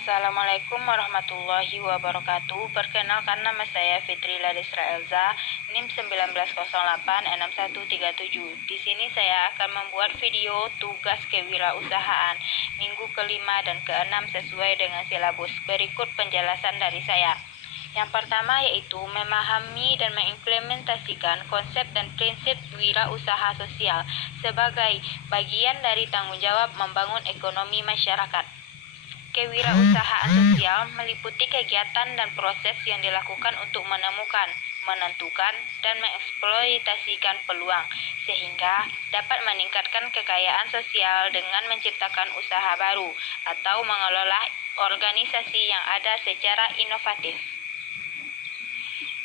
Assalamualaikum warahmatullahi wabarakatuh. Perkenalkan, nama saya Fitri Ladesra Elza, NIM 19086137. Di sini saya akan membuat video tugas kewirausahaan minggu kelima dan keenam sesuai dengan silabus. Berikut penjelasan dari saya. Yang pertama yaitu memahami dan mengimplementasikan konsep dan prinsip wirausaha sosial sebagai bagian dari tanggung jawab membangun ekonomi masyarakat. Kewirausahaan sosial meliputi kegiatan dan proses yang dilakukan untuk menemukan, menentukan, dan mengeksploitasikan peluang, sehingga dapat meningkatkan kekayaan sosial dengan menciptakan usaha baru atau mengelola organisasi yang ada secara inovatif.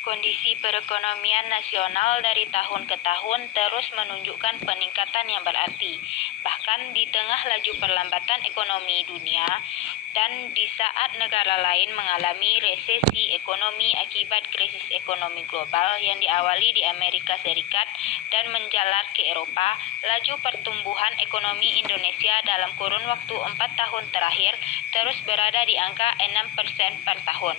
Kondisi perekonomian nasional dari tahun ke tahun terus menunjukkan peningkatan yang berarti, bahkan di tengah laju perlambatan ekonomi dunia dan di saat negara lain mengalami resesi ekonomi akibat krisis ekonomi global yang diawali di Amerika Serikat dan menjalar ke Eropa. Laju pertumbuhan ekonomi Indonesia dalam kurun waktu 4 tahun terakhir terus berada di angka 6% per tahun.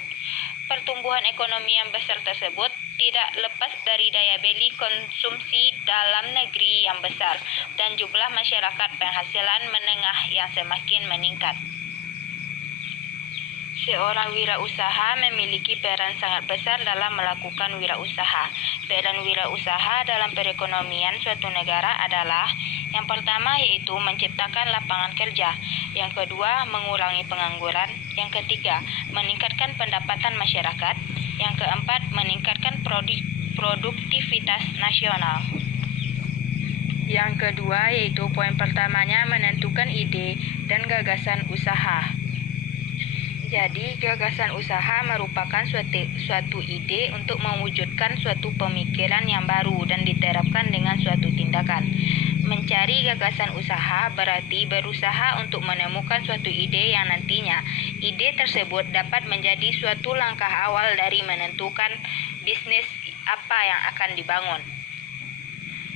Pertumbuhan ekonomi yang besar tersebut tidak lepas dari daya beli konsumsi dalam negeri yang besar dan jumlah masyarakat penghasilan menengah yang semakin meningkat. Seorang wirausaha memiliki peran sangat besar dalam melakukan wirausaha. Peran wirausaha dalam perekonomian suatu negara adalah: yang pertama yaitu menciptakan lapangan kerja, yang kedua mengurangi pengangguran, yang ketiga meningkatkan pendapatan masyarakat, yang keempat meningkatkan produktivitas nasional. Yang kedua yaitu poin pertamanya menentukan ide dan gagasan usaha. Jadi, gagasan usaha merupakan suatu ide untuk mewujudkan suatu pemikiran yang baru dan diterapkan dengan suatu tindakan. Mencari gagasan usaha berarti berusaha untuk menemukan suatu ide yang nantinya ide tersebut dapat menjadi suatu langkah awal dari menentukan bisnis apa yang akan dibangun.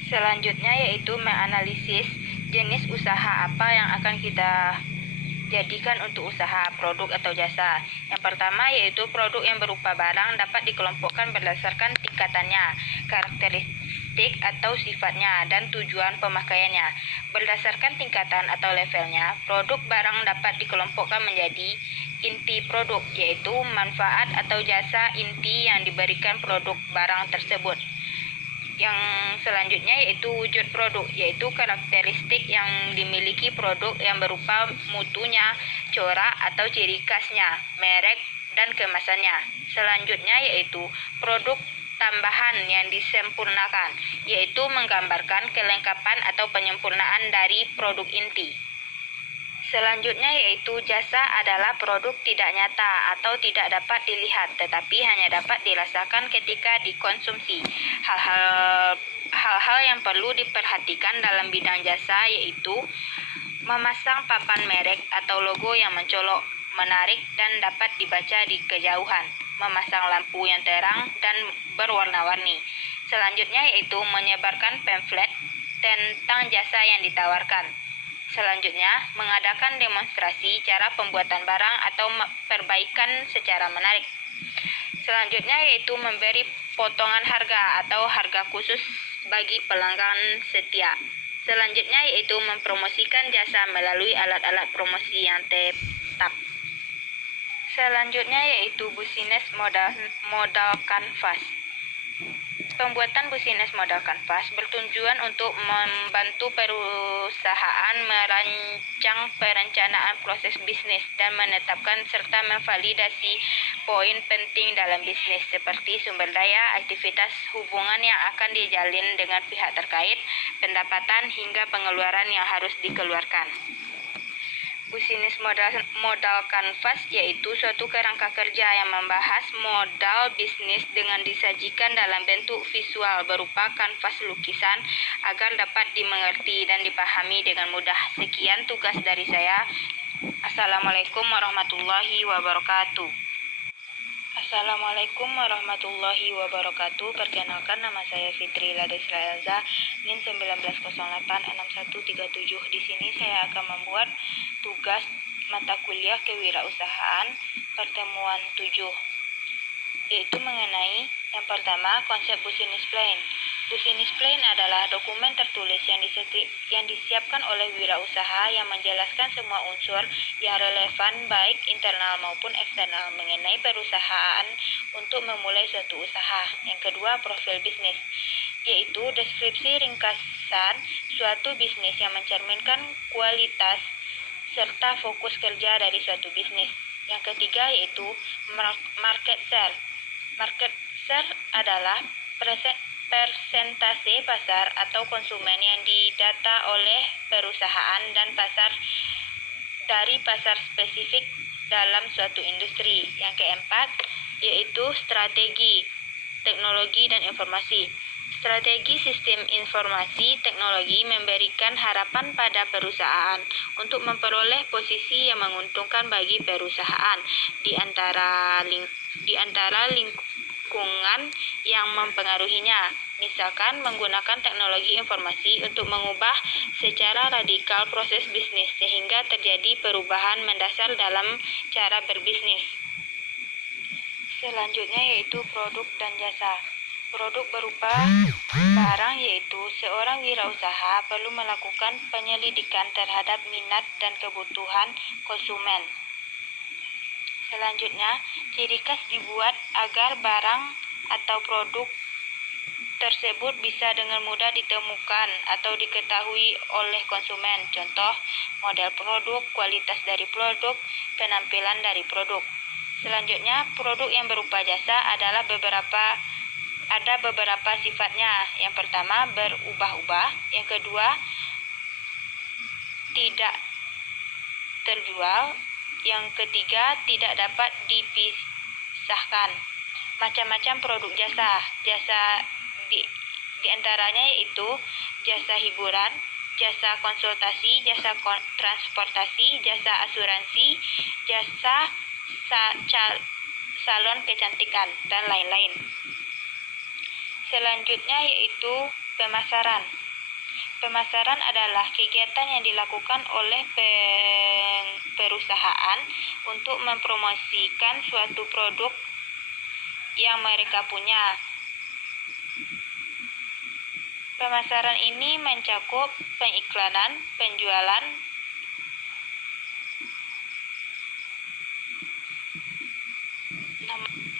Selanjutnya yaitu menganalisis jenis usaha apa yang akan kita jadikan untuk usaha, produk atau jasa. Yang pertama yaitu produk yang berupa barang dapat dikelompokkan berdasarkan tingkatannya, karakteristik atau sifatnya, dan tujuan pemakaiannya. Berdasarkan tingkatan atau levelnya, produk barang dapat dikelompokkan menjadi inti produk, yaitu manfaat atau jasa inti yang diberikan produk barang tersebut. Yang selanjutnya yaitu wujud produk, yaitu karakteristik yang dimiliki produk yang berupa mutunya, corak atau ciri khasnya, merek, dan kemasannya. Selanjutnya yaitu produk tambahan yang disempurnakan, yaitu menggambarkan kelengkapan atau penyempurnaan dari produk inti. Selanjutnya yaitu jasa adalah produk tidak nyata atau tidak dapat dilihat tetapi hanya dapat dirasakan ketika dikonsumsi. Hal-hal yang perlu diperhatikan dalam bidang jasa yaitu memasang papan merek atau logo yang mencolok, menarik dan dapat dibaca di kejauhan, memasang lampu yang terang dan berwarna-warni. Selanjutnya yaitu menyebarkan pamflet tentang jasa yang ditawarkan. Selanjutnya, mengadakan demonstrasi cara pembuatan barang atau perbaikan secara menarik. Selanjutnya yaitu memberi potongan harga atau harga khusus bagi pelanggan setia. Selanjutnya yaitu mempromosikan jasa melalui alat-alat promosi yang tetap. Selanjutnya yaitu bisnis modal kanvas. Pembuatan bisnis modal kanvas bertujuan untuk membantu perusahaan merancang perencanaan proses bisnis dan menetapkan serta memvalidasi poin penting dalam bisnis seperti sumber daya, aktivitas, hubungan yang akan dijalin dengan pihak terkait, pendapatan hingga pengeluaran yang harus dikeluarkan. Bisnis modal kanvas yaitu suatu kerangka kerja yang membahas modal bisnis dengan disajikan dalam bentuk visual berupa kanvas lukisan agar dapat dimengerti dan dipahami dengan mudah. Sekian tugas dari saya. Assalamualaikum warahmatullahi wabarakatuh. Assalamualaikum warahmatullahi wabarakatuh. Perkenalkan, nama saya Fitri Ladesra Elza, NIM 19086137. Di sini saya akan membuat tugas mata kuliah kewirausahaan pertemuan 7, yaitu mengenai yang pertama konsep business plan. Business plan adalah dokumen tertulis yang disiapkan oleh wirausaha yang menjelaskan semua unsur yang relevan baik internal maupun eksternal mengenai perusahaan untuk memulai suatu usaha. Yang kedua, profil bisnis, yaitu deskripsi ringkasan suatu bisnis yang mencerminkan kualitas serta fokus kerja dari suatu bisnis. Yang ketiga yaitu market share. Market share adalah persentase pasar atau konsumen yang didata oleh perusahaan dan pasar dari pasar spesifik dalam suatu industri. Yang keempat yaitu strategi, teknologi dan informasi. Strategi sistem informasi teknologi memberikan harapan pada perusahaan untuk memperoleh posisi yang menguntungkan bagi perusahaan di antara lingkungan yang mempengaruhinya. Misalkan menggunakan teknologi informasi untuk mengubah secara radikal proses bisnis sehingga terjadi perubahan mendasar dalam cara berbisnis. Selanjutnya yaitu produk dan jasa. Produk berupa barang, yaitu seorang wirausaha perlu melakukan penyelidikan terhadap minat dan kebutuhan konsumen. Selanjutnya, ciri khas dibuat agar barang atau produk tersebut bisa dengan mudah ditemukan atau diketahui oleh konsumen. Contoh, model produk, kualitas dari produk, penampilan dari produk. Selanjutnya, produk yang berupa jasa adalah ada beberapa sifatnya. Yang pertama, berubah-ubah. Yang kedua, tidak terjual. Yang ketiga, tidak dapat dipisahkan. Macam-macam produk jasa. Jasa di antaranya yaitu jasa hiburan, jasa konsultasi, jasa transportasi, jasa asuransi, jasa salon kecantikan, dan lain-lain. Selanjutnya yaitu pemasaran. Pemasaran adalah kegiatan yang dilakukan oleh perusahaan untuk mempromosikan suatu produk yang mereka punya. Pemasaran ini mencakup pengiklanan, penjualan,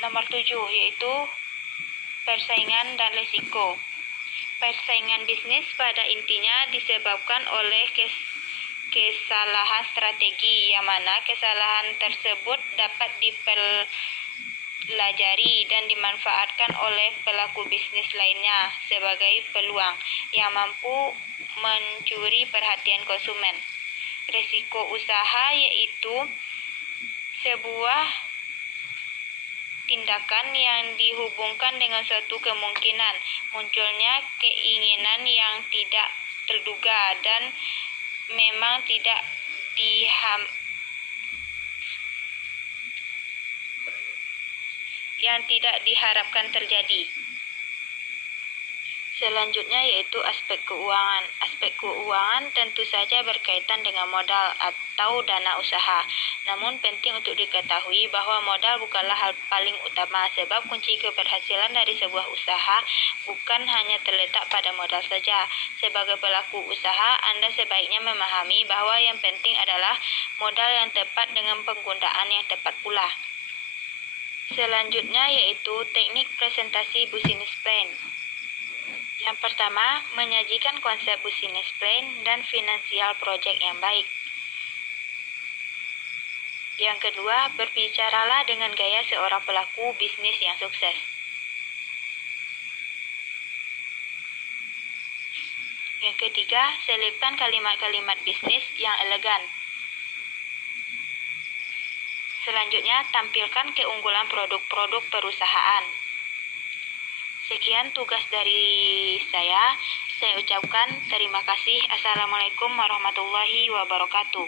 nomor 7 yaitu persaingan dan risiko. Persaingan bisnis pada intinya disebabkan oleh kesalahan strategi, yang mana kesalahan tersebut dapat dipelajari dan dimanfaatkan oleh pelaku bisnis lainnya sebagai peluang yang mampu mencuri perhatian konsumen. Risiko usaha yaitu sebuah tindakan yang dihubungkan dengan suatu kemungkinan munculnya keinginan yang tidak terduga dan memang tidak diharapkan terjadi. Selanjutnya yaitu aspek keuangan. Aspek keuangan tentu saja berkaitan dengan modal atau dana usaha. Namun penting untuk diketahui bahwa modal bukanlah hal paling utama, sebab kunci keberhasilan dari sebuah usaha bukan hanya terletak pada modal saja. Sebagai pelaku usaha, Anda sebaiknya memahami bahwa yang penting adalah modal yang tepat dengan penggunaan yang tepat pula. Selanjutnya yaitu teknik presentasi business plan. Yang pertama, menyajikan konsep business plan dan financial project yang baik. Yang kedua, berbicaralah dengan gaya seorang pelaku bisnis yang sukses. Yang ketiga, selipkan kalimat-kalimat bisnis yang elegan. Selanjutnya, tampilkan keunggulan produk-produk perusahaan. Sekian tugas dari saya. Saya ucapkan terima kasih. Assalamualaikum warahmatullahi wabarakatuh.